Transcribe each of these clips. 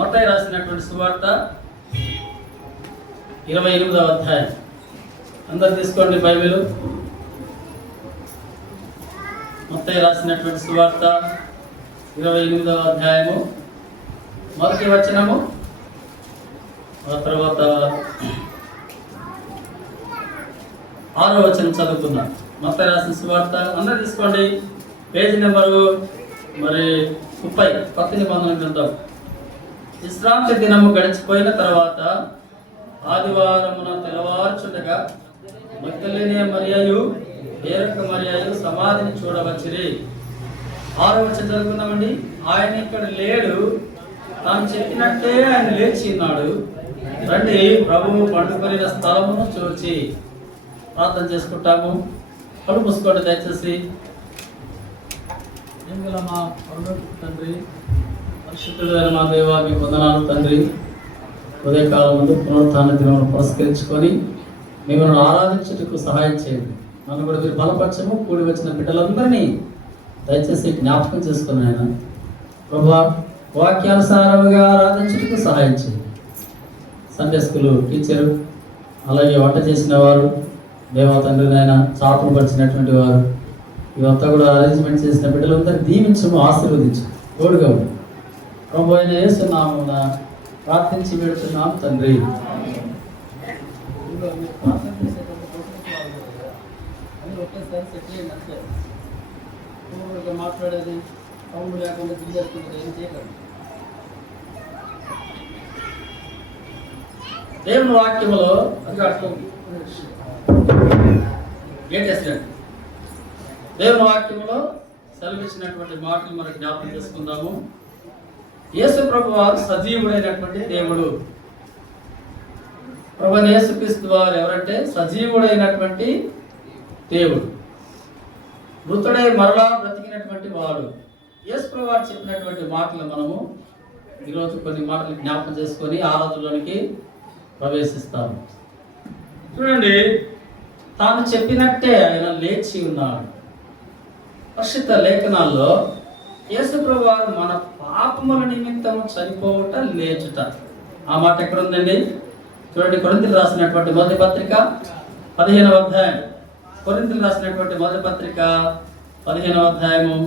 మత్తయి రాసినటువంటి సువార్త 28వ అధ్యాయం. అందరు తీసుకోండి బైబిల్. మత్తయి రాసినటువంటి సువార్త 28వ అధ్యాయము మొదటి వచనము, ఆ తర్వాత 6వ వచనం చదువుకుందాం. మత్తయి రాసిన సువార్త అందరు తీసుకోండి. పేజీ నెంబరు 30, కొత్త నిబంధన గ్రంథం. విశ్రాంతి దినము గడిచిపోయిన తర్వాత ఆదివారమున తెల్లవార్చుండగా మగ్దలేనే మరియయు వేరొక మరియయు సమాధిని చూడవచ్చిరి. 6వ వచనం చదువుకుందామండి. ఆయన ఇక్కడ లేడు, తాను చెప్పినట్టే ఆయన లేచి ఉన్నాడు. రండి, ప్రభువు పండుకొనిన స్థలమును చూచి ప్రార్థన చేసుకుంటాము. కళ్ళు మూసుకోండి దయచేసి. మా పరలోకపు తండ్రి, పరిశుద్ధుడైన మా దేవా, మీ వందనాలు తండ్రి. ఉదయకాలం ముందు పునరుత్థాన దినమును పురస్కరించుకొని మిమ్మల్ని ఆరాధించుటకు సహాయం చేయండి. నన్ను కూడా మీరు బలపరచము. కూడి వచ్చిన బిడ్డలందరినీ దయచేసి జ్ఞాపకం చేసుకుని ఆయన ప్రభువా వాక్యానుసారముగా ఆరాధించుటకు సహాయం చేయండి. సండే స్కూల్ టీచరు, అలాగే వంట చేసిన వారు, దేవా తండ్రి నాయన చాపలు పరిచినటువంటి వారు, ఇవంతా కూడా అరేంజ్మెంట్ చేసిన బిడ్డలందరూ దీవించము, ఆశీర్వదించు, తోడుగా ఉంది. ప్రభు అయిన యేసు నామమున ప్రార్థించి పెడుతున్నాం తండ్రి. మాట్లాడేది సౌండ్ లేకుండా తెలియజేస్తుంది, ఏం చేయకండి. దేవుని వాక్యములో దేవుని వాక్యములో సెలవిచ్చినటువంటి మాటలు మనకు జ్ఞాపకం చేసుకుందాము. యేసు ప్రభు వారు సజీవుడైనటువంటి దేవుడు. ప్రభువైన యేసుక్రీస్తు వారు ఎవరంటే సజీవుడైనటువంటి దేవుడు, మృతుడై మరలా బ్రతికినటువంటి వాడు. యేసు ప్రభు వారు చెప్పినటువంటి మాటలు మనము ఈరోజు కొన్ని మాటలు జ్ఞాపకం చేసుకొని ఆరాధనలోనికి ప్రవేశిస్తాము. చూడండి, తాను చెప్పినట్టే ఆయన లేచి ఉన్నాడు. పరిశుద్ధ లేఖనాల్లో యేసు ప్రభు వారు మన పాపముల నిమిత్తము చనిపోవుట, లేచుట, ఆ మాట ఎక్కడ ఉందండి? చూడండి, కొరింథీయులకు రాసినటువంటి మొదటి పత్రిక 15వ అధ్యాయం. కొరింథీయులకు రాసినటువంటి మొదటి పత్రిక 15వ అధ్యాయము.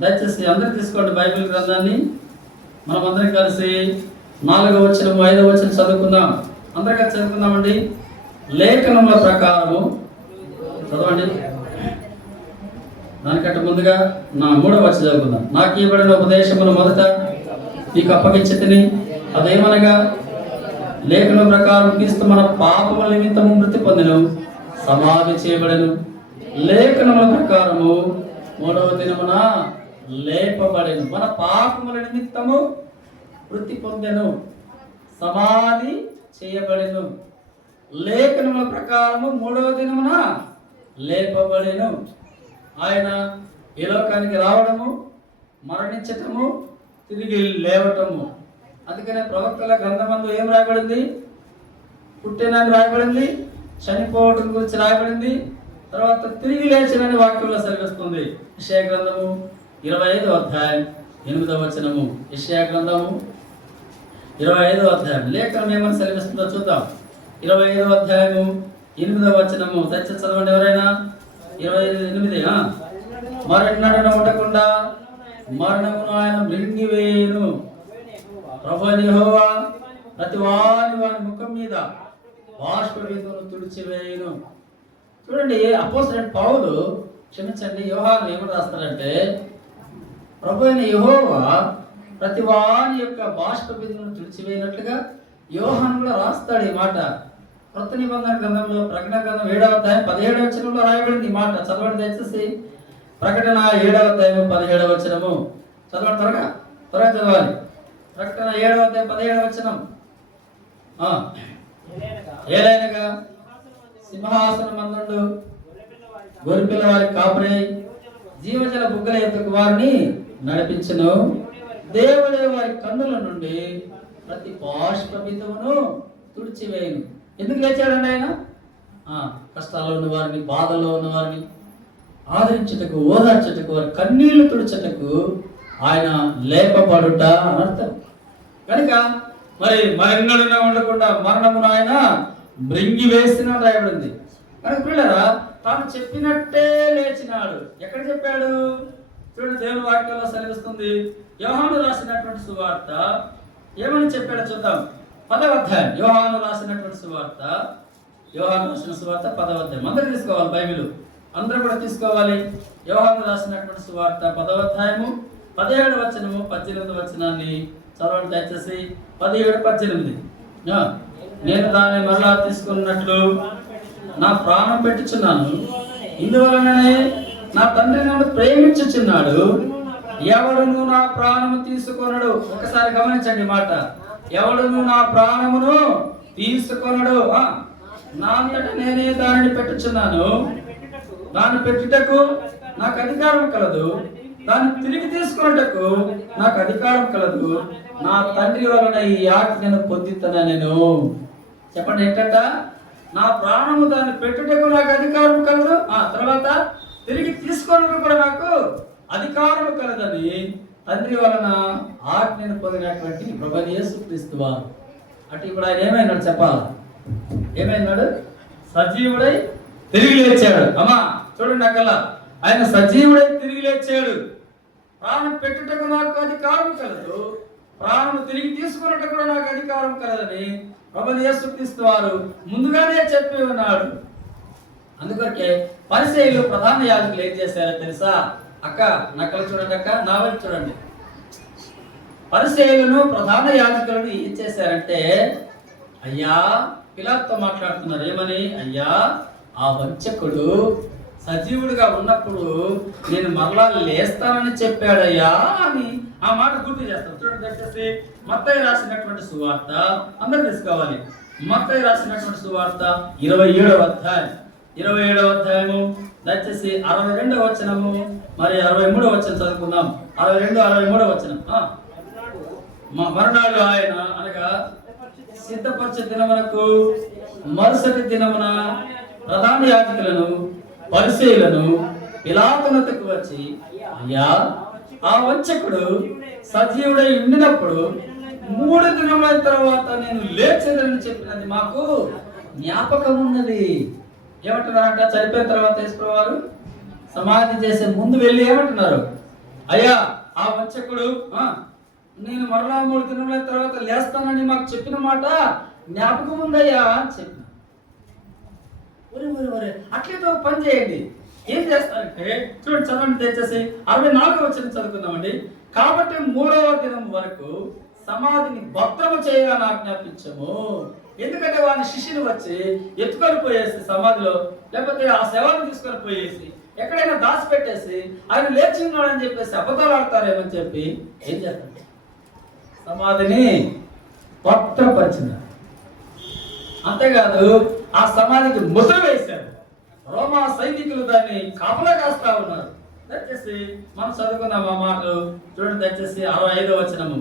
దయచేసి అందరూ తీసుకోండి బైబిల్ గ్రంథాన్ని. మనం అందరం కలిసి 4వ వచనం 5వ వచనం చదువుకుందాం. అందరం కలిసి చదువుకుందామండి. లేఖనముల ప్రకారము చదవండి. దానికంటే ముందుగా 3వ వచనం చదువుకుందాం. నాకు ఇవ్వబడిన ఉపదేశమును మొదట మీకు అప్పగించితిని, అదేమనగా లేఖనం ప్రకారం క్రీస్తు మన పాపముల నిమిత్తము మృతి పొందెను, సమాధి చేయబడెను. లేఖనముల ప్రకారము 3వ దినమున లేపబడెను. మన పాపముల నిమిత్తము మృతి పొందెను, సమాధి చేయబడెను. లేఖనముల ప్రకారము 3వ దినమున లేపబడెను. ఆయన ఈ లోకానికి రావడము, మరణించటము, తిరిగి లేవటము. అందుకనే ప్రవక్తల గ్రంథమందు ఏం రాయబడింది? పుట్టినని రాయబడింది, చనిపోవటం గురించి రాయబడింది, తర్వాత తిరిగి లేచినని వాక్యంలో సెలవిస్తుంది. యెషయా గ్రంథము 25వ అధ్యాయం 8వ వచనము. యెషయా గ్రంథము 25వ అధ్యాయం లేఖనం ఏమని సెలవిస్తుందో చూద్దాం. 25వ అధ్యాయము 8వ వచనము. దయచేసి చదవండి ఎవరైనా. 28. మరణను ఉండకుండా మరణమును ఆయన మృంగివేయును. ప్రభువైన యెహోవా ప్రతి వాని ముఖం మీద బాష్పబిందువును తుడిచివేయును. చూడండి, అపోస్తలుడైన పౌలు, క్షమించండి, యోహాను ఏమని రాస్తారంటే, ప్రభువైన యెహోవా ప్రతి వాని యొక్క బాష్పబిందువును తుడిచివేయనట్లుగా యోహాను కూడా రాస్తాడు ఈ మాట. కొత్త నిబంధన గ్రంథంలో ప్రకటన గ్రంథం 7వ అధ్యాయం 17వ వచనంలో రాయబడింది ఈ మాట. చదవండి దయచేసి. ప్రకటన 7వ అధ్యాయం 17వ వచనము. చదవండి, త్వరగా చదవాలి. ప్రకటన 7వ అధ్యాయం 17వ వచనం. ఏలైనగా సింహాసనం మందుండు గొర్రెపిల్ల వారి కాపురై జీవజల బుగ్గల యొద్దకు వారిని నడిపించును. దేవుడే వారి కన్నుల నుండి ప్రతి బాష్పబిందువును తుడిచివేయును. ఎందుకు లేచాడండి ఆయన? కష్టాల్లో ఉన్న వారిని, బాధల్లో ఉన్న వారిని ఆదరించుటకు, ఓదార్చుటకు, వారి కన్నీళ్లు తుడిచుటకు ఆయన లేపబడుట అని అర్థం. కనుక మరి మరణుడిన ఉండకుండా మరణమును ఆయన మృంగి వేసిన రాయబడింది. కనుక పిల్లరా తాను చెప్పినట్టే లేచినాడు. ఎక్కడ చెప్పాడు చూడండి, దేవుని వాక్యంలో సెలవిస్తుంది. యోహాను రాసినటువంటి సువార్త ఏమని చెప్పాడో చూద్దాం. 10వ అధ్యాయం యోహాను రాసినటువంటి సువార్త, యోహాను రాసిన సువార్త 10వ అధ్యాయం. అందరూ తీసుకోవాలి బైబిల్, అందరూ కూడా తీసుకోవాలి. యోహాను రాసినటువంటి సువార్త 10వ అధ్యాయము 17వ వచనము 18వ వచనాన్ని చదవండి దయచేసి. 17, 18. నేను దాన్ని మరలా తీసుకున్నట్లు నా ప్రాణం పెట్టుచున్నాను, ఇందువలననే నా తండ్రి నన్ను ప్రేమించుచున్నాడు, ఎవడును నా ప్రాణము తీసుకొనడు. ఒకసారి గమనించండి మాట, ఎవడును నా ప్రాణమును తీసుకొనడు. నా అంతట నేనే దానిని పెట్టుచున్నాను, దాన్ని పెట్టుటకు నాకు అధికారం కలదు, దాన్ని తిరిగి తీసుకున్నటకు నాకు అధికారం కలదు. నా తండ్రి వలన ఈ ఆజ్ఞను పొందుతున్నా నేను. చెప్పండి ఏంటంట? నా ప్రాణము దాన్ని పెట్టుటకు నాకు అధికారం కలదు, తర్వాత తిరిగి తీసుకోవడం కూడా నాకు అధికారం కలదని తండ్రి వలన ఆజ్ఞను పొందినటువంటి ప్రభువైన యేసుక్రీస్తు వారు. అంటే ఇప్పుడు ఆయన ఏమైనాడు చెప్పాలా? ఏమైనాడు? సజీవుడై తిరిగి లేచాడు. అమ్మా చూడండి అక్కలా, ఆయన సజీవుడై తిరిగి లేచాడు. ప్రాణం పెట్టుటకు నాకు అధికారం కలదు, ప్రాణం తిరిగి తీసుకున్నట్టు కూడా నాకు అధికారం కలదని ప్రభువైన యేసుక్రీస్తు వారు ముందుగానే చెప్పి ఉన్నాడు. అందుకొరకే పరిసయ్యులు ప్రధాన యాజకులు ఏం చేశారో తెలుసా? అక్క నక్కలు చూడండి, అక్క నా వైపు చూడండి. పరిసయ్యులను ప్రధాన యాజకులను ఏం చేశారంటే, అయ్యా పిలాతుతో మాట్లాడుతున్నారు. ఏమని? అయ్యా ఆ వంచకుడు సజీవుడిగా ఉన్నప్పుడు నేను మరలా లేస్తానని చెప్పాడయ్యా అని ఆ మాట గుర్తు చేస్తాం. చూడండి దయచేసి మత్తయి రాసినటువంటి సువార్త, అందరూ తీసుకోవాలి. మత్తయి రాసినటువంటి సువార్త 27వ అధ్యాయం, 27వ అధ్యాయము దయచేసి 62వ వచనము మరి 63వ వచనం చదువుకుందాం. 62, 63వ వచనం. మరునాడు ఆయన అనగా సిద్ధపరిచే దినమునకు మరుసటి దినమున ప్రధాన యాజకులను పరిసయ్యులను పిలాతునకు వచ్చి, అయ్యా ఆ వంచకుడు సజీవుడై ఉండినప్పుడు 3 దినముల తర్వాత నేను లేచేదని చెప్పినది మాకు జ్ఞాపకం ఉన్నది. ఏమంటున్నారంట? చనిపోయిన తర్వాత యేసుప్రభువు వారు సమాధి చేసే ముందు వెళ్ళి ఏమంటున్నారు? అయ్యా ఆ వంచకుడు నేను మరలా 3 దినముల తర్వాత లేస్తానని మాకు చెప్పిన మాట జ్ఞాపకం ఉందయ్యా అని చెప్పిన. అట్లయితే ఒక పని చేయండి. ఏం చేస్తారంటే చూడండి, చదవండి దయచేసి 64వ వచనం చదువుకుందామండి. కాబట్టి 3వ దినం వరకు సమాధిని భద్రము చేయగానే ఆజ్ఞాపించము. ఎందుకంటే వాని శిష్యులు వచ్చి ఎత్తుకొని పోయేసి సమాధిలో, లేకపోతే ఆ శవాన్ని తీసుకొని పోయేసి ఎక్కడైనా దాచిపెట్టేసి ఆయన లేచి ఉన్నాడని చెప్పేసి అబద్ధాలు ఆడతారేమని చెప్పి ఏం చేస్తారు? సమాధిని భద్రపరిచినారు. అంతేకాదు ఆ సమాధికి ముద్ర వేశారు. రోమా సైనికులు దాన్ని కాపలా కాస్తా ఉన్నారు. దయచేసి మనం చదువుకున్నాం ఆ మాటలు చూడండి దయచేసి 65వ వచనము.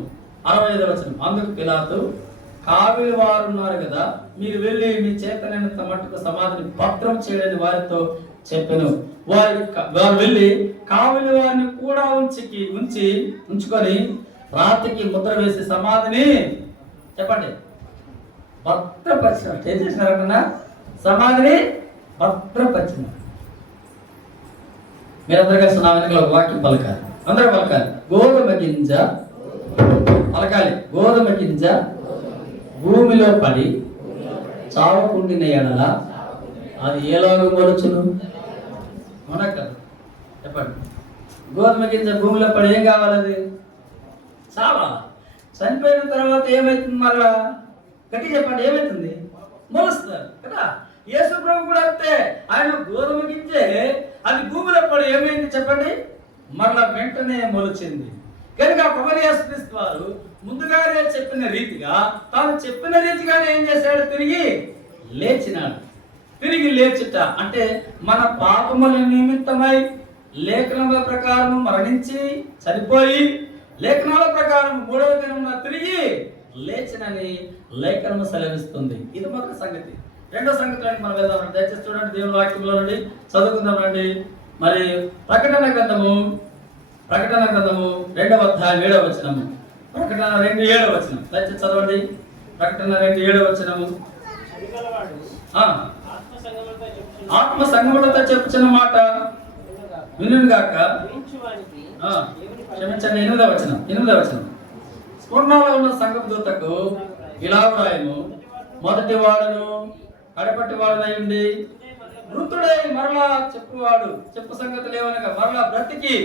అందుకు పిలాతు, కావిలి వారు ఉన్నారు కదా, మీరు వెళ్ళి మీ చేతనైనంత మట్టుకు సమాధిని భద్రం చేయడని వారితో చెప్పాను. వారు వెళ్ళి కావిలి వారిని కూడా ఉంచుకొని రాతికి ముద్ర వేసి సమాధిని చెప్పండి భద్రపరిచినారు. ఏం చేసినారన్నా? సమాధిని భద్రపరిచినారు. మీరందరూ కలిసి నా వెనకాల ఒక వాక్యం పలకాలి. అందరూ పలకాలి. గోధుమ గింజ పలకాలి. గోధుమ గింజ భూమిలో పడి చావకుండిన ఎడల అది ఎలాగో మొలచును? అవునా కదా? చెప్పండి. గోధుమ గింజ భూమిలో పడి ఏం కావాలి? అది చావాలా? చనిపోయిన తర్వాత ఏమైతుంది? మరలా గట్టి చెప్పండి, ఏమైతుంది? మొలుస్తారు కదా. యేసు ప్రభు కూడా అంతే. ఆయన గోధుమ గింజే అది భూమిలో పడి ఏమైంది చెప్పండి? మరలా వెంటనే మొలిచింది. కనుక ప్రభువైన యేసుక్రీస్తు వారు ముందుగానే చెప్పిన రీతిగా, తాను చెప్పిన రీతిగానే ఏం చేశాడు? తిరిగి లేచినాడు. తిరిగి లేచుట అంటే మన పాపముల నిమిత్తమై లేఖనముల ప్రకారం మరణించి చనిపోయి లేఖనాల ప్రకారం 3వ దినమున తిరిగి లేచినని లేఖనము సెలవిస్తుంది. ఇది మొదటి సంగతి. రెండో సంగతిలోకి మనం వెళ్దాం. దయచేసి చూడండి, దేవుని వాక్యంలో నుండి చదువుకుందాం రండి. మరి ప్రకటన గ్రంథము 2వ అధ్యాయం 7వ వచనము. ప్రకటన 2:7 దయచేసి చదవండి. ప్రకటన 2:7 ఆత్మ సంగములతో చెప్పుచున్న మాట వినును గాక. క్షమించండి, 8వ స్ఫురణలో ఉన్న సంఘం దూతకు ఇలా వ్రాయము, మొదటి వాడును కడపటి వాడునై ఉండి మృతుడై మరలా చెప్పు సంగతులు ఏమనగా మరలా బ్రతికి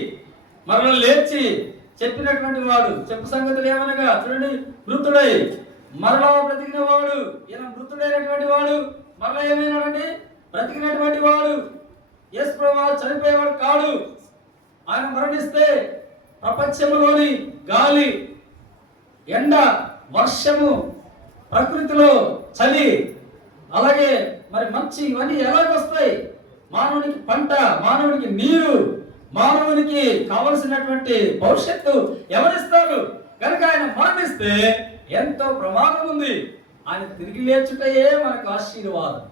మరలా లేచి చెప్పినటువంటి వాడు. చెప్పు సంగతులు ఏమనగా చూడండి, మృతుడై మరలా బ్రతికిన వాడు. ఈయన మృతుడైనటువంటి వాడు మరలా ఏమైనాడండి? బ్రతికినటువంటి వాడు. యేసు ప్రభువు చనిపోయేవాడు కాడు. ఆయన మరణిస్తే ప్రపంచంలోని గాలి, ఎండ, వర్షము, ప్రకృతిలో చలి, అలాగే మరి మంచి ఇవన్నీ ఎలాగొస్తాయి? మానవునికి పంట, మానవునికి నీరు, మానవునికి కావలసినటువంటి భవిష్యత్తు ఎవరిస్తారు? కనుక ఆయన మరణిస్తే ఎంతో ప్రమాదం ఉంది. ఆయన తిరిగి లేచుటయే మనకు ఆశీర్వాదం.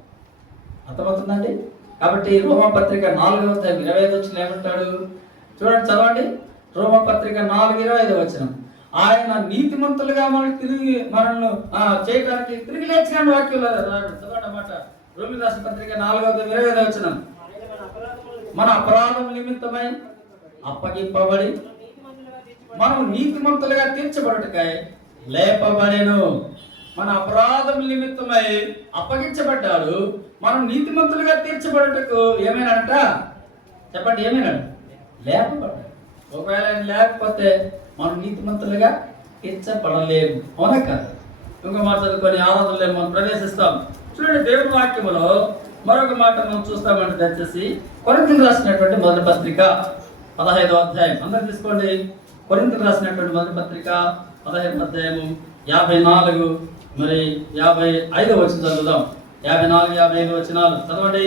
అర్థమవుతుందండి? కాబట్టి రోమపత్రిక 4:25 ఏమంటాడు? చూడండి, చదవండి. రోమపత్రిక 4:25 ఆయన నీతిమంతులుగా మనల్ని చేయడానికి తిరిగి లేచిన వాక్యం చదవండి అన్నమాట. రోమి రాసిన పత్రిక 4:25 మన అపరాధం నిమిత్తమై అప్పగింపబడి మనం నీతిమంతులుగా తీర్చబడుటకై లేపబడెను. మన అపరాధం నిమిత్తమై అప్పగించబడ్డాడు. మనం నీతిమంతులుగా తీర్చబడుటకు ఏమైనాడంట? చెప్పండి, ఏమైనాడు? లేపబడ్డాడు. ఒకవేళ ఆయన లేకపోతే మనం నీతిమంతులుగా తీర్చబడలేము. అవునా కాదు? ఇంకో మాట చదువుకొని ఆరాధనలో మనం ప్రవేశిస్తాం. చూడండి, దేవుని వాక్యములో మరొక మాట మనం చూస్తామంటే దయచేసి కొరింథీయులకు రాసినటువంటి మొదటి పత్రిక 15వ అధ్యాయం అందరూ తీసుకోండి. కొరింథీయులకు రాసినటువంటి మొదటి పత్రిక 15వ అధ్యాయము 54 మరి 55 చదువుదాం. 54, 55 చదవండి.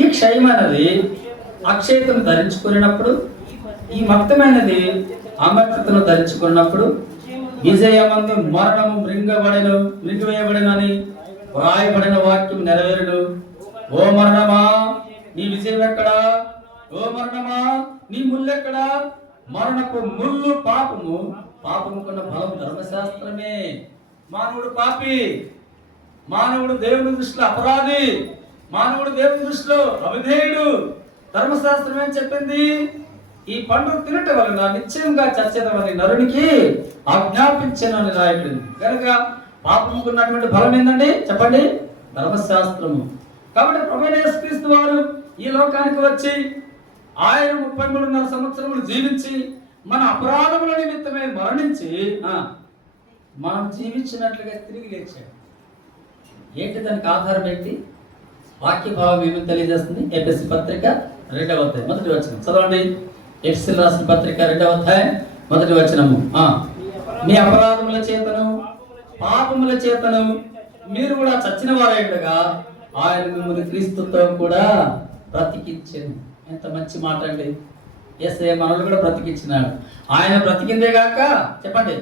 ఈ క్షయమైనది అక్షయతను ధరించుకున్నప్పుడు, ఈ మక్తమైనది అమర్తతను ధరించుకున్నప్పుడు విజయమందు మరణము మృంగివేయబడినని వ్రాయబడిన వాక్యం నెరవేరును. ఓ మరణమా, నీ విజయం ఎక్కడా? ఓ మరణమా, నీ ముల్లెక్కడా? మరణపు ముళ్ళు పాపము, పాపముకున్న ఫలం ధర్మశాస్త్రమే. మానవుడు పాపి, మానవుడు దేవుని దృష్టిలో అపరాధి, మానవుడు దేవుని దృష్టిలో అవిధేయుడు. ధర్మశాస్త్రం ఏం చెప్పింది? ఈ పండు తినట వలన నిశ్చయంగా చచ్చేదమని నరునికి ఆజ్ఞాపించను అని రాయబడింది. కనుక పాపముకున్నటువంటి ఫలం ఏంటండి? చెప్పండి, ధర్మశాస్త్రము. కాబట్టి ప్రభువైన యేసుక్రీస్తు వారు ఈ లోకానికి వచ్చి ఆయన 33.5 సంవత్సరములు జీవించి మన అపరాధముల నిమిత్తమే మరణించి మనం జీవించినట్లుగా తిరిగి లేచాడు. ఏంటి దానికి ఆధారం ఏంటి? వాక్య భావం ఏమి తెలియజేస్తుంది? ఎఫెసీ పత్రిక 2వ అధ్యాయం 1వ వచనం చదవండి. ఎఫెసీ రాసిన పత్రిక 2వ అధ్యాయం 1వ వచనము. మీ అపరాధముల చేతను పాపముల చేతను మీరు కూడా చచ్చిన వారైండగా ఆయన మిమ్మల్ని క్రీస్తుతో కూడా బ్రతికించెను. ఎంత మంచి మాట అండి! యేసయ్య మనల్ని కూడా బ్రతికించినాడు. ఆయన బ్రతికిందే గాక చెప్పండి,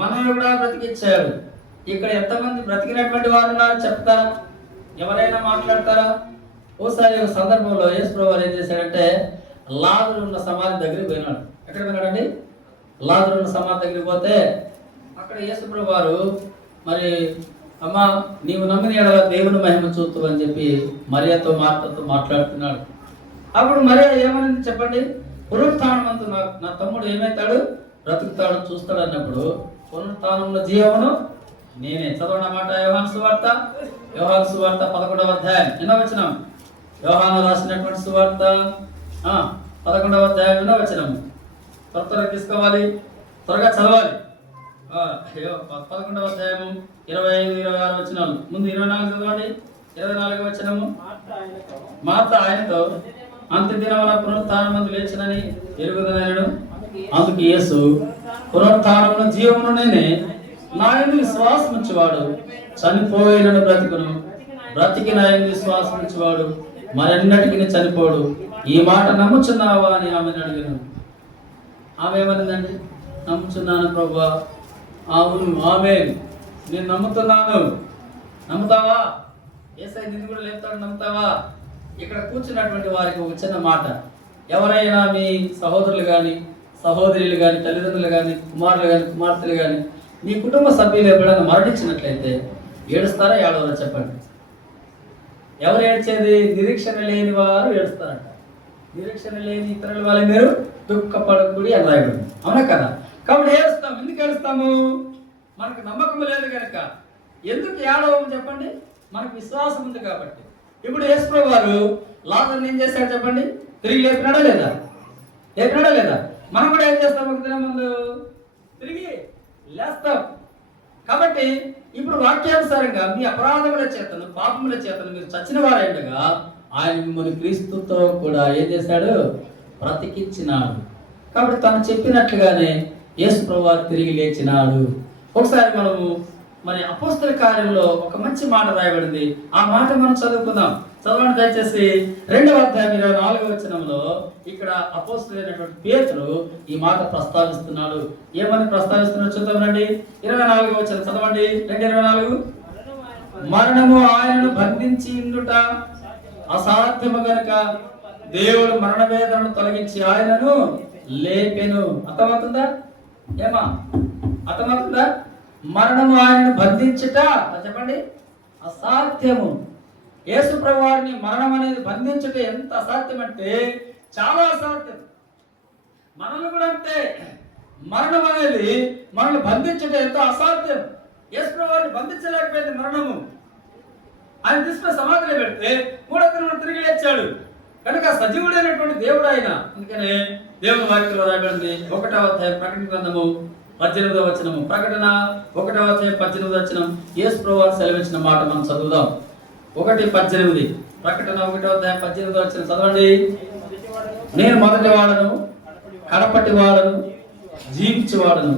మనల్ని కూడా బ్రతికించాడు. ఇక్కడ ఎంతమంది బ్రతికినటువంటి వారు ఉన్నారు చెప్తారా? ఎవరైనా మాట్లాడతారా? ఓసారి ఒక సందర్భంలో యేసు ప్రభువు ఏం చేశాడంటే లాజరు ఉన్న సమాధి దగ్గరికి పోయినాడు. ఎక్కడ పోయినాడండి? లాజరు ఉన్న సమాధి దగ్గరికి పోతే అక్కడ యేసు ప్రభువు వారు మరి అమ్మా, నీవు నమ్మిన ఎడల దేవుని మహిమ చూస్తూ అని చెప్పి మరియతో మార్తతో మాట్లాడుతున్నాడు. అప్పుడు మరియ ఏమని చెప్పండి? పునరుత్థానమందు నా తమ్ముడు ఏమవుతాడు? బ్రతుకుతాడు, చూస్తాడు అన్నప్పుడు పునరుత్థానంలో జీవమును నేనే. చదవండి అన్నమాట. యోహాను సువార్త 11వ అధ్యాయం 8వ వచనం. యోహాను రాసినటువంటి సువార్త 11వ అధ్యాయం 8వ వచనం. త్వరగా తీసుకోవాలి, త్వరగా చదవాలి. 11వ అధ్యాయము 25, 26 వచనాలు. ముందు 24 చదవండి. 24వ వచనము. మార్త ఆయనతో అంత్యదినమున పునరుత్థానమందు లేచినని ఎరుగుదనను. అందుకు యేసు, పునరుత్థానమును జీవమును నేనే. నా యందు విశ్వాసం ఉంచువాడు చనిపోయినను బ్రతికును, బ్రతికి నా యందు విశ్వాసం ఉంచువాడు మరెన్నటికి చనిపోడు. ఈ మాట నమ్ముచున్నావా అని ఆమెను అడిగాను. ఆమె ఏమనిందండి? నమ్ముచున్నాను ప్రభువా. అవును, ఆమేన్, నేను నమ్ముతున్నాను. నమ్ముతావా? యేసయ్య నిన్ను కూడా లేపుతాడు, నమ్ముతావా? ఇక్కడ కూర్చున్నటువంటి వారికి ఒక చిన్న మాట. ఎవరైనా మీ సహోదరులు కానీ సహోదరులు కానీ, తల్లిదండ్రులు కానీ, కుమారులు కానీ, కుమార్తెలు కానీ, నీ కుటుంబ సభ్యులు ఎప్పుడైనా మరణించినట్లయితే ఏడుస్తారా ఏడవరా చెప్పండి? ఎవరు ఏడ్చేది? నిరీక్షణ లేని వారు ఏడుస్తారంట. నిరీక్షణ లేని ఇతరుల వల్ల మీరు దుఃఖపడకూడి అని రాయబడింది, అవునా కదా? కాబట్టి ఏడుస్తాం. ఎందుకు ఏడుస్తాము? మనకు నమ్మకం లేదు కనుక. ఎందుకు ఏడవము చెప్పండి? మనకు విశ్వాసం ఉంది కాబట్టి. ఇప్పుడు యేసుప్రభువు వారు లాజరుని ఏం చేశాడు చెప్పండి? తిరిగి లేపినాడా లేదా? లేపినాడా లేదా? మనం కూడా ఏం చేస్తాం? ఒక దినం ముందు తిరిగి లేస్తాం. కాబట్టి ఇప్పుడు వాక్యానుసారంగా మీ అపరాధముల చేతను, పాపముల చేతను మీరు చచ్చిన వారైండగా ఆయన మిమ్మల్ని క్రీస్తుతో కూడా ఏం చేశాడు? బ్రతికించినాడు. కాబట్టి తను చెప్పినట్లుగానే యేసుప్రభువు వారు తిరిగి లేచినాడు. ఒకసారి మనము మరి అపోస్తల కార్యంలో ఒక మంచి మాట రాయబడింది. ఆ మాట మనం చదువుకుందాం. చదవండి దయచేసి. 2వ అధ్యాయం 24వ వచనంలో ఇక్కడ అపోస్తలుడైనటువంటి పేతురు ఈ మాట ప్రస్తావిస్తున్నాడు. ఏమని ప్రస్తావిస్తున్నాడు చూద్దాం రండి. 24వ వచనం చదవండి. 2:24. మరణము ఆయనను బంధించి ఉండుట అసాధ్యము గనుక దేవుడు మరణ వేదనను తొలగించి ఆయనను లేపెను. అర్థమవుతుందా? ఏమా అర్థమవుతుందా? మరణము ఆయనను బంధించుట చెప్పండి అసాధ్యము. యేసు ప్రభువు వారిని మరణం అనేది బంధించుట ఎంత అసాధ్యం అంటే చాలా అసాధ్యం. మనల్ని కూడా అంతే. మరణం అనేది మనల్ని బంధించుట ఎంతో అసాధ్యం. యేసు ప్రభువు వారిని బంధించలేకపోయింది మరణము. ఆయన తీసుకుని సమాధిలో పెడితే 3వ దినం తిరిగి లేచాడు కనుక సజీవుడైనటువంటి దేవుడు ఆయన. అందుకనే దేవుని వాక్యంలో రాయబడింది 1వ అధ్యాయం ప్రకటన గ్రంథము 18వ వచనము. ప్రకటన 1వ అధ్యాయం 18వ వచనం యేసు ప్రభువు వారు సెలవిచ్చిన మాట మనం చదువుదాం. 1:18. ప్రకటన 1వ అధ్యాయం 18వ వచనం చదవండి. నేను మొదటి వాడను, కడపటి వాడను, జీవించేవాడను,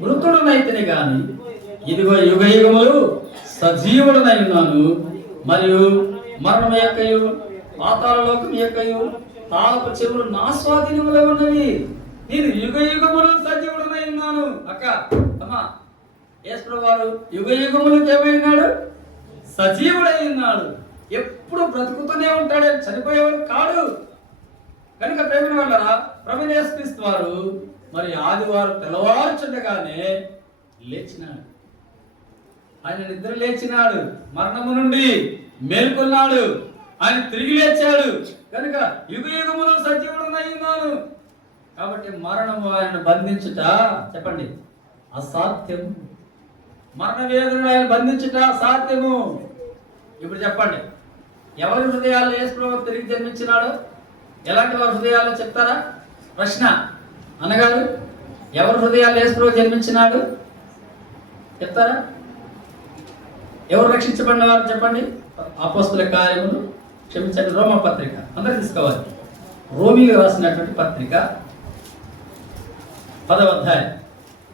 మృతుడునైతేనే గాని ఇదిగో యుగ యుగములు సజీవుడనై ఉన్నాను. మరియు మరణం యొక్కయు పాతాళ లోకం యొక్కయు తాళపు చెవులు నా స్వాధీనములో ఉన్నవి. నేను యుగ యుగములు సజీవుడనై ఉన్నాను. అక్క అమ్మా, యేసు ప్రభువు వారు యుగ యుగములకు ఏమైనాడు? సజీవుడై ఉన్నాడు. ఎప్పుడు బ్రతుకుతూనే ఉంటాడు, చనిపోయేవాడు కాడు. కనుక ప్రేమిన వాళ్ళరా, ప్రభువైన యేసుక్రీస్తు వారు మరి ఆదివారం తెల్లవారుచుండగానే లేచినాడు. ఆయన నిద్ర లేచినాడు, మరణము నుండి మేల్కొన్నాడు, ఆయన తిరిగి లేచాడు. కనుక యుగ యుగములో సజీవుడనై ఉన్నాను. కాబట్టి మరణము ఆయనను బంధించుట చెప్పండి అసాధ్యం. మరణ వేదన ఆయన బంధించుట అసాధ్యము. ఇప్పుడు చెప్పండి, ఎవరి హృదయాల్లో యేసు ప్రభువు తిరిగి జన్మించినాడు? ఎలాంటి వారి హృదయాల్లో చెప్తారా? ప్రశ్న అనగారు, ఎవరి హృదయాల్లో యేసు ప్రభువు జన్మించినాడు చెప్తారా? ఎవరు రక్షించబడిన వారు చెప్పండి? అపోస్తల కార్యములు, క్షమించండి, రోమా పత్రిక అందరూ తీసుకోవాలి. రోమిలో రాసినటువంటి పత్రిక 10వ అధ్యాయం,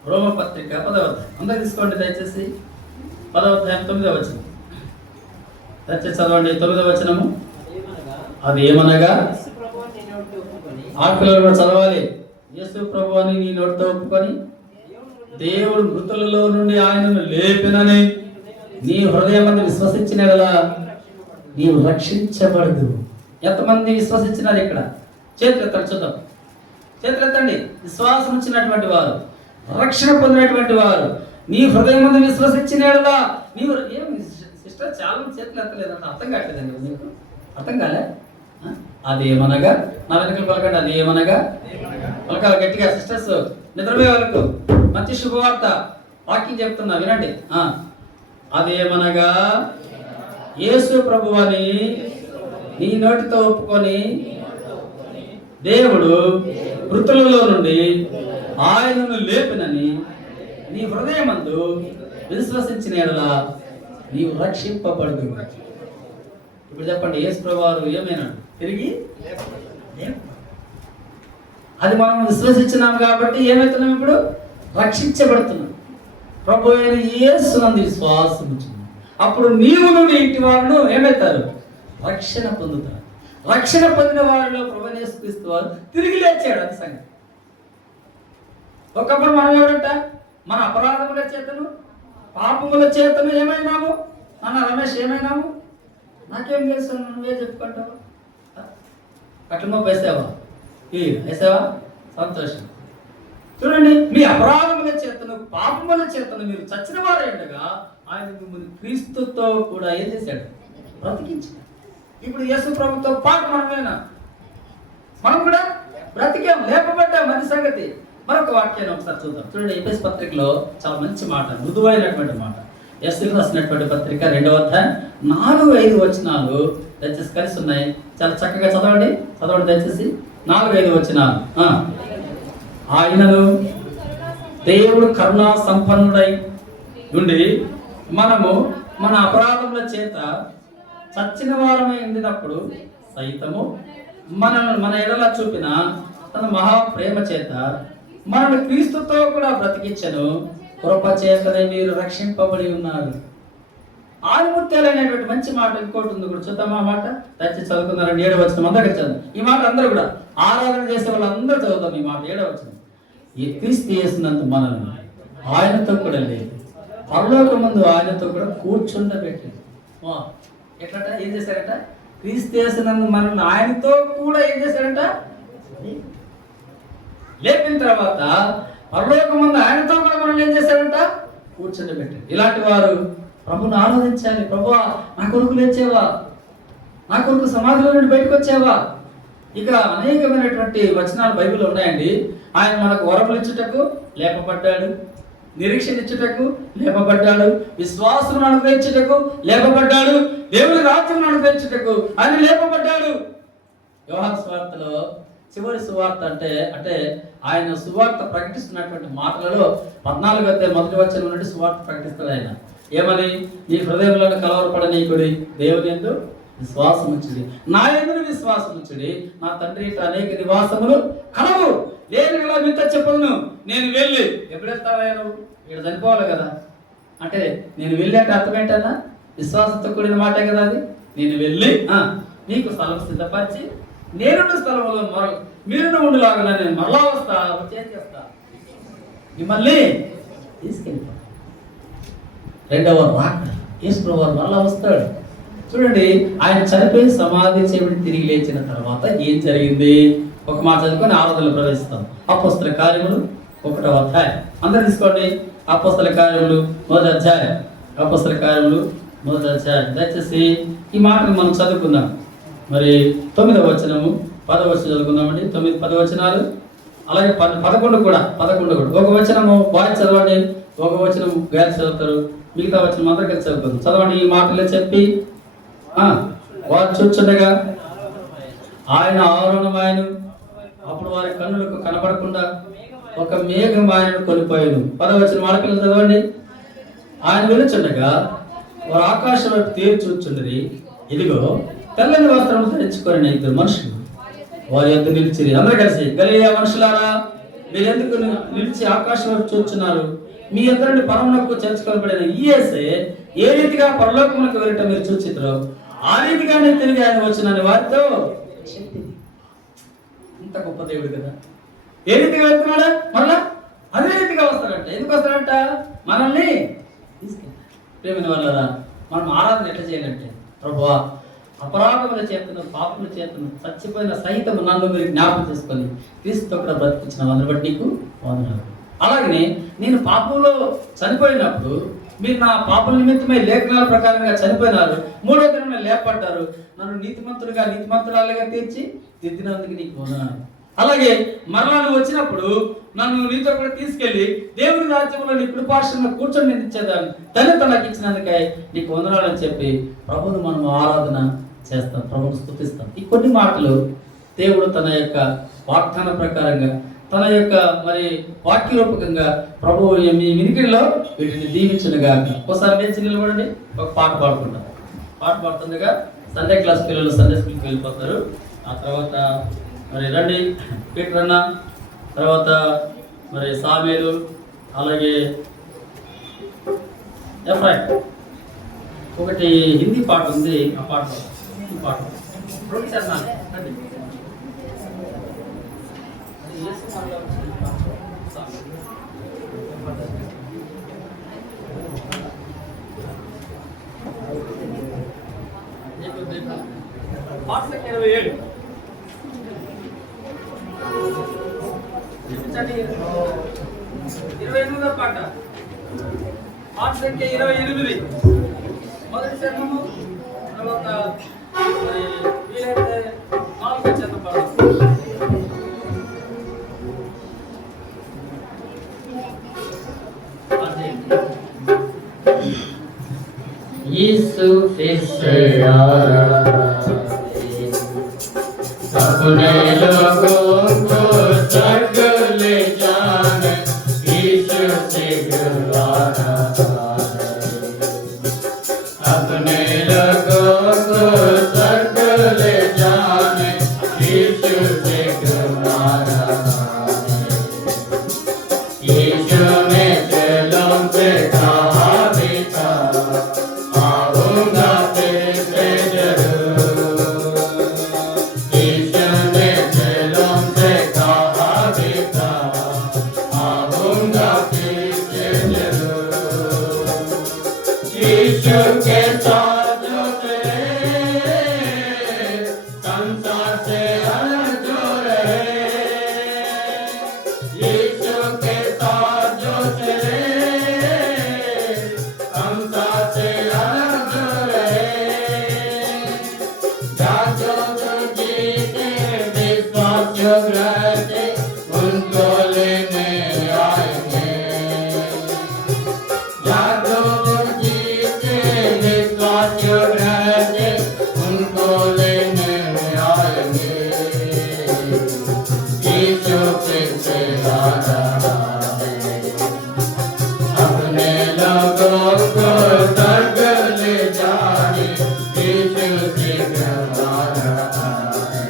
రోమా పత్రిక 10వ అధ్యాయం అందరూ తీసుకోండి దయచేసి. 10వ అధ్యాయం 9వ వచనం దయచేసి చదవండి. 9వ వచనము. అది ఏమనగా ఆకులలో కూడా చదవాలి. యేసు ప్రభువు అని నీ నోటితో ఒప్పుకొని దేవుడు మృతులలో నుండి ఆయనను లేపినని నీ హృదయమందు విశ్వసించినలా నీవు రక్షించబడదు. ఎంతమంది విశ్వసించినారు? ఇక్కడ చేతులెత్తండి చూద్దాం. చేతులెత్తండి. విశ్వాసం ఉంచినటువంటి వారు, రక్షణ పొందినటువంటి వారు, నీ హృదయమందు విశ్వసించినలా నీవు. ఏం సిస్టర్ చాలా చేతులు ఎత్తలేదంట, అర్థం కావట్లేదండి మీకు? అర్థం కాలే? అదేమనగా, నా వెనుకలు పలకండి. అది ఏమనగా పలకాలి గట్టిగా. సిస్టర్స్ నిద్రపోయే వాళ్ళకు మంచి శుభవార్త వాక్యం చెప్తున్నా వినండి. అదేమనగా యేసు ప్రభువని నీ నోటితో ఒప్పుకొని దేవుడు మృతులలో నుండి ఆయనను లేపినని నీ హృదయమందు విశ్వసించిన యెడల నీవు రక్షింపబడదు. ఇప్పుడు చెప్పండి, యేసు ప్రభువు ఏమైనాడు? తిరిగి. అది మనం విశ్వసించినాం కాబట్టి ఏమవుతున్నాం? ఇప్పుడు రక్షించబడుతున్నాం. ప్రభు అయిన యేసునందు విశ్వాసం ఉంచున్నాం. అప్పుడు నీవు నుండి ఇంటి వారు ఏమవుతారు? రక్షణ పొందుతారు. రక్షణ పొందిన వారిలో ప్రభు యేసుక్రీస్తు వారు తిరిగి లేచాడు. అది సంగతి. ఒకప్పుడు మనం ఎవరంట? మన అపరాధముల చేతను, పాపముల చేతను ఏమైనాము? అన్న రమేష్ ఏమైనాము? నాకేం తెలుసు, నువ్వే చెప్పుకుంటావా? కట్లమో వేసావా? వేసావా? సంతోషం. చూడండి, మీ అపరాధముల చేతను పాపముల చేతను మీరు చచ్చిన వారై ఉండగా ఆయన మిమ్మల్ని క్రీస్తుతో కూడా ఏం చేశాడు? బ్రతికించాడు. ఇప్పుడు యేసు ప్రభుతో పాటు మనం కూడా బ్రతికాం, లేపబడ్డాం. అది సంగతి. మరొక వాక్యాన్ని ఒకసారి చూద్దాం. చూడండి, ఎఫెసీ పత్రికలో చాలా మంచి మాట, మృదువైనటువంటి మాట. యేసు రాసినటువంటి పత్రిక 2వ అధ్యాయం 4-5 వచనాలు దయచేసి కలిసి ఉన్నాయి. చాలా చక్కగా చదవండి దయచేసి. 4-5 వచనాలు. ఆయనను దేవుడు కరుణా సంపన్నుడై ఉండి మనము మన అపరాధముల చేత చచ్చిన వారమై ఉండినప్పుడు సైతము మన ఎడల చూపిన తన మహా ప్రేమ చేత మనల్ని క్రీస్తుతో కూడా బ్రతికించను. కృప చేతనే మీరు రక్షింపబడి ఉన్నారు. ఆనుమత్యాలనేటువంటి మంచి మాట ఇంకోటి ఉంది కూడా, చూద్దామా మాట? దయచేసి చదువుకున్నారండి. 7వ వచనం అందరికీ చదువు. ఈ మాట అందరూ కూడా ఆరాధన చేసే వాళ్ళందరూ చదువుతాం ఈ మాట. 7వ వచనం. ఈ క్రీస్తు చేసినంత మనల్ని ఆయనతో కూడా లేదు, పరలోక ముందు ఆయనతో కూడా కూర్చుండబెట్టింది. ఎట్లట? ఏం చేశారట? క్రీస్తు చేసినందు మనల్ని ఆయనతో కూడా ఏం చేశారట? లేపిన తర్వాత పరలోక ముందు ఆయనతో కూడా మనల్ని ఏం చేశారంట? కూర్చుండబెట్టారు. ఇలాంటి వారు ప్రభుని ఆరాధించాలి. ప్రభువా, నా కొడుకు లేచేవా, నా కొడుకు సమాధిలో నుండి బయటకు వచ్చేవా. ఇక అనేకమైనటువంటి వచనాలు బైబిల్లో ఉన్నాయండి. ఆయన మనకు వరములు ఇచ్చుటకు లేపబడ్డాడు, నిరీక్షణ ఇచ్చుటకు లేపబడ్డాడు, విశ్వాసం అనుగ్రహించుటకు లేపబడ్డాడు, దేవుని రాజ్యం అనుగ్రహించుటకు ఆయన లేపబడ్డాడు. యోహాను సువార్తలో చివరి సువార్త అంటే ఆయన సువార్త ప్రకటిస్తున్నటువంటి మాటలలో 14వ అధ్యాయం 1వ వచనం నుండి సువార్త ప్రకటిస్తాడు. ఆయన ఏమని? నీ హృదయంలో కలవరపడనీకుడి, దేవుని యందు విశ్వాసం ఉంచుడి, నా యందు విశ్వాసం ఉంచుడి, నా తండ్రి అనేక నివాసములు కలవు, లేని కదా మీతో చెప్పను. నేను వెళ్ళి ఎప్పుడు వెళ్తావా? నువ్వు ఇక్కడ చనిపోవాలి కదా. అంటే నేను వెళ్ళి అంటే అర్థం ఏంటన్నా? విశ్వాసంతో కూడిన మాటే కదా అది. నేను వెళ్ళి నీకు స్థలం సిద్ధపరిచి నేనున్న స్థలంలో మీరు ఉండేలాగా నేను మరలా వస్తా, చేస్తా, మిమ్మల్ని తీసుకెళ్ళిపో. 2వ రాక యేసు ప్రభువు మరలా వస్తాడు. చూడండి, ఆయన చనిపోయి సమాధి చేయబడి తిరిగి లేచిన తర్వాత ఏం జరిగింది? ఒక మాట చదువుకొని ఆరాధనలో ప్రవేశిస్తాం. అపోస్తల కార్యములు 1వ అధ్యాయం అందరూ తీసుకోండి. అపోస్తల కార్యములు 1వ అధ్యాయం. అపోస్తల కార్యములు 1వ అధ్యాయం. దయచేసి ఈ మాటను మనం చదువుకుందాం. మరి 9వ వచనము 10వ వచనం చదువుకుందామండి. 9, 10 వచనాలు, అలాగే 11 కూడా. ఒక వచనము బాగా చదవండి, ఒక వచనం గాలి చదువుతారు, మిగతా వచనం అందరూ కలిసి చదువుతారు. చదవండి. ఈ మాటలే చెప్పి వారు చూచుండగా ఆయన ఆవరణమాయను, అప్పుడు వారి కన్నులకు కనబడకుండా ఒక మేఘం ఆయనను కొనిపోయాను. 10వ వచనం ఆడపిల్లలు చదవండి. ఆయన వెలుచుండగా వారు ఆకాశం వైపు తేరి చూచుండరి, ఇదిగో తెల్లని వస్త్రములు ధరించుకొని 2 మనుషులు వారి యొద్ద నిలిచిరి. అందరూ కలిసి, గలిలయ మనుషులారా, మీరు ఎందుకు నిలిచి ఆకాశం వైపు చూస్తున్నారు? మీ ఇద్దరిని పరమునకు చేర్చుకొనబడిన ఈ యేసే ఏ రీతిగా పరలోకమునకు వెళ్ళటం మీరు చూచిద్రో ఆ రీతిగానే తిరిగి ఆయన వచ్చిన వారితో చెప్పింది. ఇంత గొప్ప దేవుడు కదా. ఏ రీతిగా వెళ్తున్నాడా? మరలా అదే రీతిగా వస్తాడంట. ఎందుకు వస్తాడంట? మనల్ని తీసుకెళ్తాడు. ప్రేమైన వాళ్ళరా, మనం ఆరాధన ఎట్లా చేయాలంటే, ప్రభువా, అపరాధముల చేతను పాపముల చేతను చచ్చిపోయిన సహితము నన్ను మీరు జ్ఞాపకం చేసుకొని క్రీస్తుతో కూడా బ్రతికించిన వందను బట్టి నీకు వందనాలు. అలాగనే నేను పాపంలో చనిపోయినప్పుడు మీరు నా పాపల నిమిత్తమై లేఖనాల ప్రకారంగా చనిపోయినారు, 3వ దినమున లేపడ్డారు, నన్ను నీతిమంతురాలుగా తీర్చి దిద్దినందుకు నీకు వందనాలు. అలాగే మరలా నువ్వు వచ్చినప్పుడు నన్ను నీతో కూడా తీసుకెళ్లి దేవుని రాజ్యంలో నీ కుడిపార్శ్వంలో కూర్చొని నేను ఇచ్చేదాన్ని ధన్యత నాకు ఇచ్చినందుకై నీకు వందనాలు అని చెప్పి ప్రభువును మనం ఆరాధన చేస్తాం, ప్రభువును స్తుతిస్తాం. ఈ కొన్ని మాటలు దేవుడు తన యొక్క వాగ్దాన ప్రకారంగా, తన యొక్క మరి వాక్యరూపకంగా ప్రభువు మీ వినికిడిలో వీటిని దీవించునుగా. ఒకసారి లేచి నిలబడండి, ఒక పాట పాడుకుంటాం. పాట పాడుతుండగా సండే క్లాస్ పిల్లలు సండే స్కూల్కి వెళ్ళిపోతారు. ఆ తర్వాత మరి రండి పీటర్ అన్న, తర్వాత మరి సామేలు, అలాగే ఎఫ్రైట్. ఒకటి హిందీ పాట ఉంది, ఆ పాట పాటలకి 27 చూపించండి. పాట పాట సంఖ్య 28. మొదటి చరణము, తర్వాత వీలైతే 4వ చరణం పాడదాం. यीशु फिर से आ रहा है, अपने लोगों को स्वर्ग ले जाने यीशु शीघ्र आ रहा है, अपने लोगों को स्वर्ग ले जाने यीशु शीघ्र आ रहा है। यीशु ने चेलों से कहा भी था, आऊंगा फिर से जरूर। यीशु ने चेलों से कहा भी था, आऊंगा फिर से जरूर। यीशु के साथ जो चले, संसार से अलग जो रहे, यीशु के साथ जो चले, संसार से अलग जो रहे। जागो जो जीते विश्वास जो रहते, उनको लेने आएंगे। जागो जो जीते विश्वास जो रहते, उनको लेने आएंगे। यीशु फिर से आ रहा है, अपने लोगों को स्वर्ग ले जाने यीशु शीघ्र आ रहा है,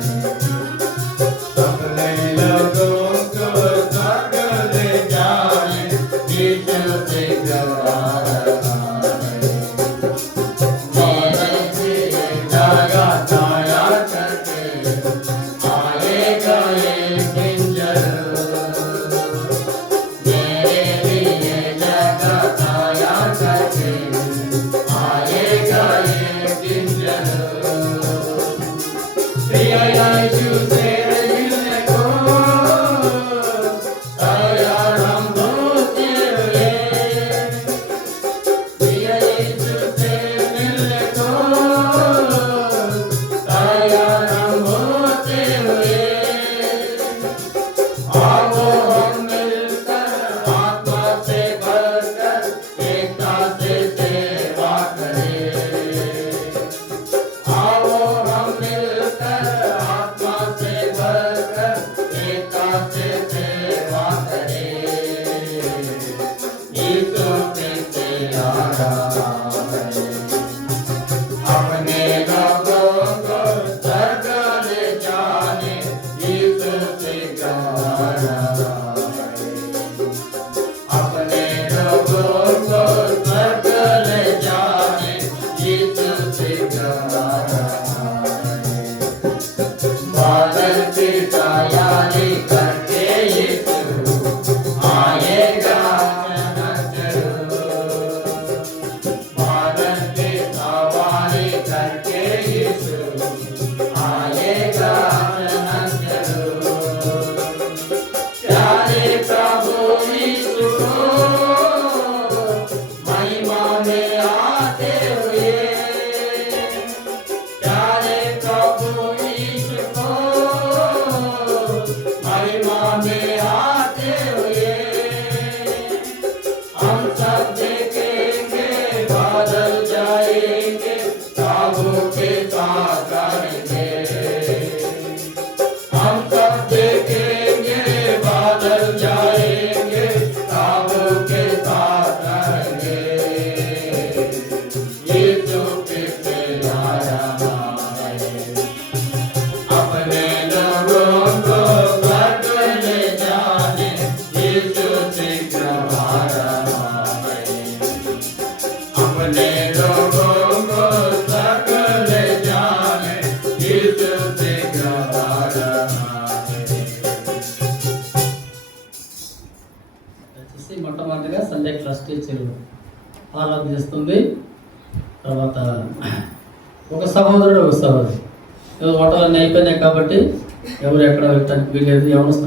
अपने लोगों को स्वर्ग ले जाने यीशु शीघ्र आ रहा है। मेरे लिए जगह तैयार करके आएगा एक दिन जरूर। मेरे लिए जगह तैयार करके आएगा एक दिन जरूर। प्रिय यीशु तेरे मिलने को तैयार हम होते हुए, प्रिय यीशु तेरे मिलने को तैयार हम होते हुए। आओ हम मिलकर आत्मा से भरकर एकता से सेवा करें। आओ हम मिलकर आत्मा से भरकर एकता से सेवा करें। यीशु फिर से आ रहा है, अपने लोगों को स्वर्ग ले जाने यीशु शीघ्र आ रहा है, अपने लोगों को स्वर्ग ले जाने यीशु शीघ्र आ रहा है। बादल की तैयारी करके यीशु आएगा जरूर। बादल की सवारी करके यीशु आएगा जरूर। प्यारे प्रभु यीशु को महिमा में आते हुए, प्यारे प्रभु यीशु को महिमा में आते हुए, हम सब देखेंगे बादल जाएंगे प्रभु के साथ आएंगे। हम सब देखेंगे बादल जाएंगे प्रभु के साथ आएंगे। यीशु फिर से आ रहा है, अपने लोगों को स्वर्ग ले जाने यीशु शीघ्र आ रहा है, अपने लोगों को स्वर्ग ले जाने यीशु शीघ्र आ रहा है। వచ్చేసి మొట్టమొదటిగా సండే క్లాస్ టీచర్ ఆరాధన చేస్తుంది. తర్వాత ఒక సహోదరుడు ఒక సహోదరి, వంటలన్నీ అయిపోయినాయి కాబట్టి ఎవరు ఎక్కడ వెళ్ళటానికి వీలేదు. ఎవరు